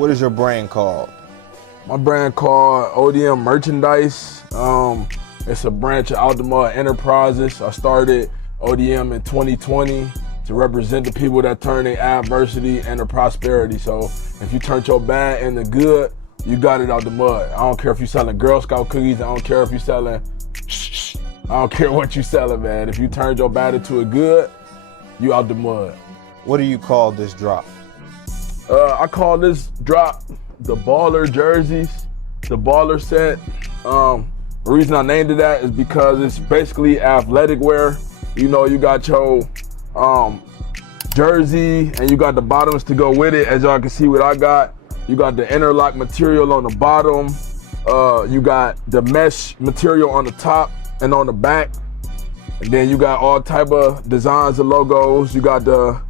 What is your brand called? My brand called ODM Merchandise. It's a branch of OutDaMudd Enterprises. I started ODM in 2020 to represent the people that turn their adversity into prosperity. So if you turn your bad into good, you got it out the mud. I don't care if you're selling Girl Scout cookies. I don't care if you're selling I don't care what you selling, man. If you turned your bad into a good, you out the mud. What do you call this drop? I call this drop the baller jerseys, the baller set. The reason I named it that is because it's basically athletic wear. You know, you got your jersey and you got the bottoms to go with it. As y'all can see what I got. You got the interlock material on the bottom. You got the mesh material on the top and on the back. And then you got all type of designs and logos. You got the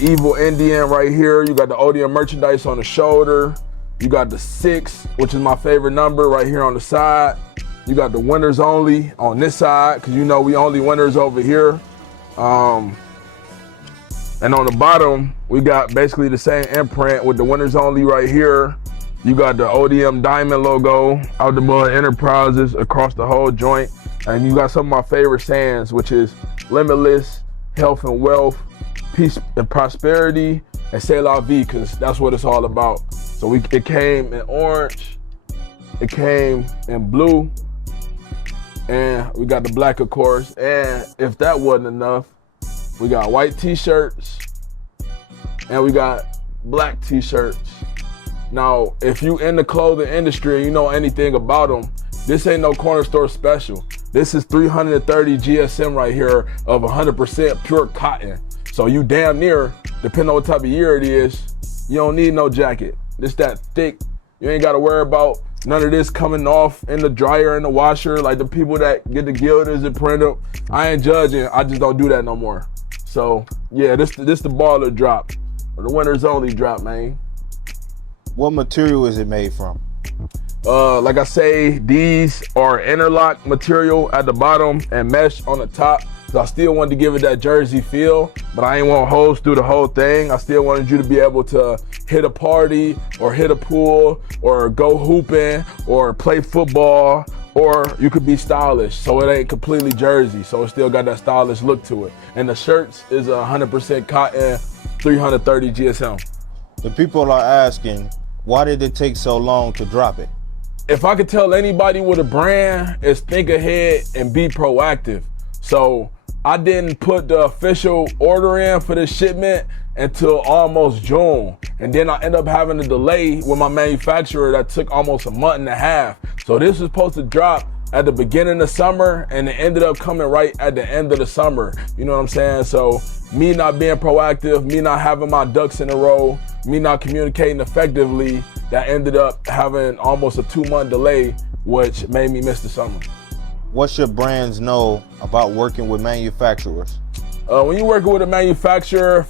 evil Indian right here. You got the ODM merchandise on the shoulder. You got the 6, which is my favorite number, right here on the side. You got the winners only on this side, because you know we only winners over here. And on the bottom, we got basically the same imprint with the winners only right here. You got the ODM diamond logo, OutDaMudd Enterprises across the whole joint. And you got some of my favorite sayings, which is limitless, health and wealth, peace and prosperity, and c'est la vie, because that's what it's all about. So it came in orange, it came in blue, and we got the black, of course. And if that wasn't enough, we got white t-shirts, and we got black t-shirts. Now, if you in the clothing industry and you know anything about them, this ain't no corner store special. This is 330 GSM right here of 100% pure cotton. So you damn near, depending on what type of year it is, you don't need no jacket. This that thick. You ain't gotta worry about none of this coming off in the dryer and the washer, like the people that get the gilders and print them. I ain't judging, I just don't do that no more. So yeah, this the baller drop, or the winners only drop, man. What material is it made from? Like I say, these are interlock material at the bottom and mesh on the top. So I still wanted to give it that jersey feel, but I ain't want holes through the whole thing. I still wanted you to be able to hit a party or hit a pool or go hooping or play football, or you could be stylish. So it ain't completely jersey. So it still got that stylish look to it. And the shirts is 100% cotton, 330 GSM. The people are asking, why did it take so long to drop it? If I could tell anybody with a brand, is think ahead and be proactive. So I didn't put the official order in for this shipment until almost June. And then I ended up having a delay with my manufacturer that took almost a month and a half. So this was supposed to drop at the beginning of summer, and it ended up coming right at the end of the summer. You know what I'm saying? So me not being proactive, me not having my ducks in a row, me not communicating effectively, that ended up having almost a 2-month delay, which made me miss the summer. What should brands know about working with manufacturers? When you're working with a manufacturer,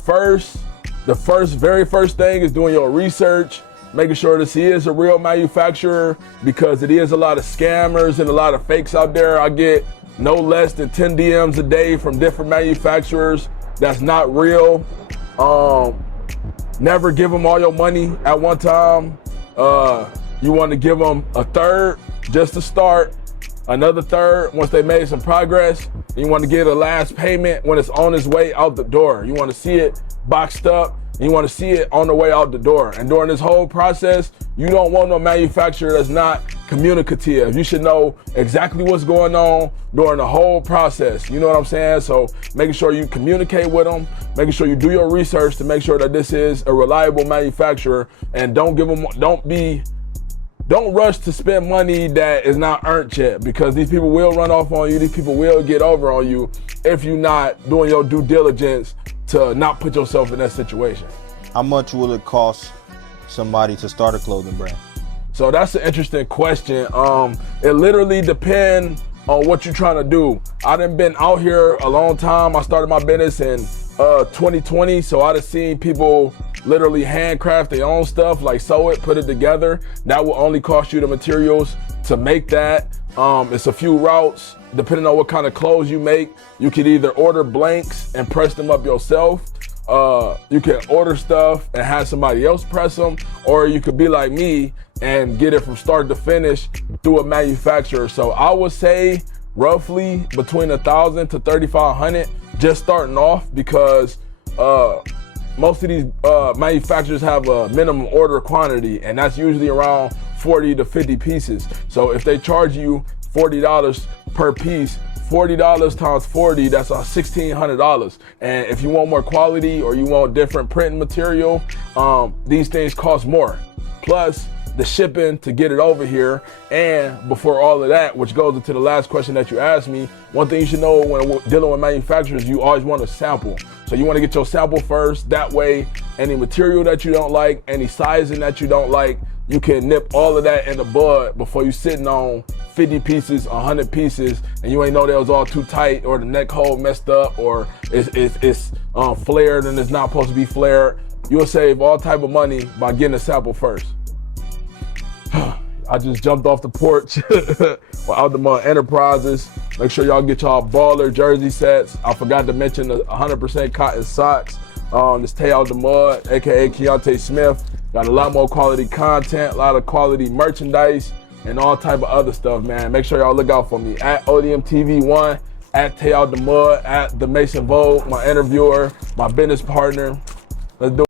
the very first thing is doing your research, making sure this is a real manufacturer, because it is a lot of scammers and a lot of fakes out there. I get no less than 10 DMs a day from different manufacturers that's not real. Never give them all your money at one time. You want to give them a third just to start, another third once they made some progress. You want to get a last payment when it's on its way out the door. You want to see it boxed up, and you want to see it on the way out the door. And during this whole process, you don't want no manufacturer that's not communicative. You should know exactly what's going on during the whole process. You know what I'm saying? So making sure you communicate with them, making sure you do your research to make sure that this is a reliable manufacturer, and don't rush to spend money that is not earned yet, because these people will run off on you. These people will get over on you if you're not doing your due diligence to not put yourself in that situation. How much will it cost somebody to start a clothing brand? So that's an interesting question. It literally depends on what you're trying to do. I done been out here a long time. I started my business in 2020, so I done seen people literally handcraft their own stuff, like sew it, put it together. That will only cost you the materials to make that. It's a few routes. Depending on what kind of clothes you make, you could either order blanks and press them up yourself, You can order stuff and have somebody else press them, or you could be like me and get it from start to finish through a manufacturer. So I would say roughly between $1,000 to $3,500 just starting off, because most of these manufacturers have a minimum order quantity, and that's usually around 40 to 50 pieces. So if they charge you $40 per piece, $40 times 40, that's $1,600. And if you want more quality or you want different printing material, these things cost more. Plus the shipping to get it over here. And before all of that, which goes into the last question that you asked me, one thing you should know when dealing with manufacturers, you always want to sample. So you want to get your sample first. That way, any material that you don't like, any sizing that you don't like, you can nip all of that in the bud before you sitting on 50 pieces, 100 pieces, and you ain't know they was all too tight, or the neck hole messed up, or it's flared and it's not supposed to be flared. You'll save all type of money by getting a sample first. I just jumped off the porch for OutDaMudd Enterprises. Make sure y'all get y'all baller jersey sets. I forgot to mention the 100% cotton socks. This OutDaMudd, aka Keontae Smith. Got a lot more quality content, a lot of quality merchandise, and all type of other stuff, man. Make sure y'all look out for me at ODM TV1, at OutDaMudd, at the Mason Vogue, my interviewer, my business partner. Let's do it.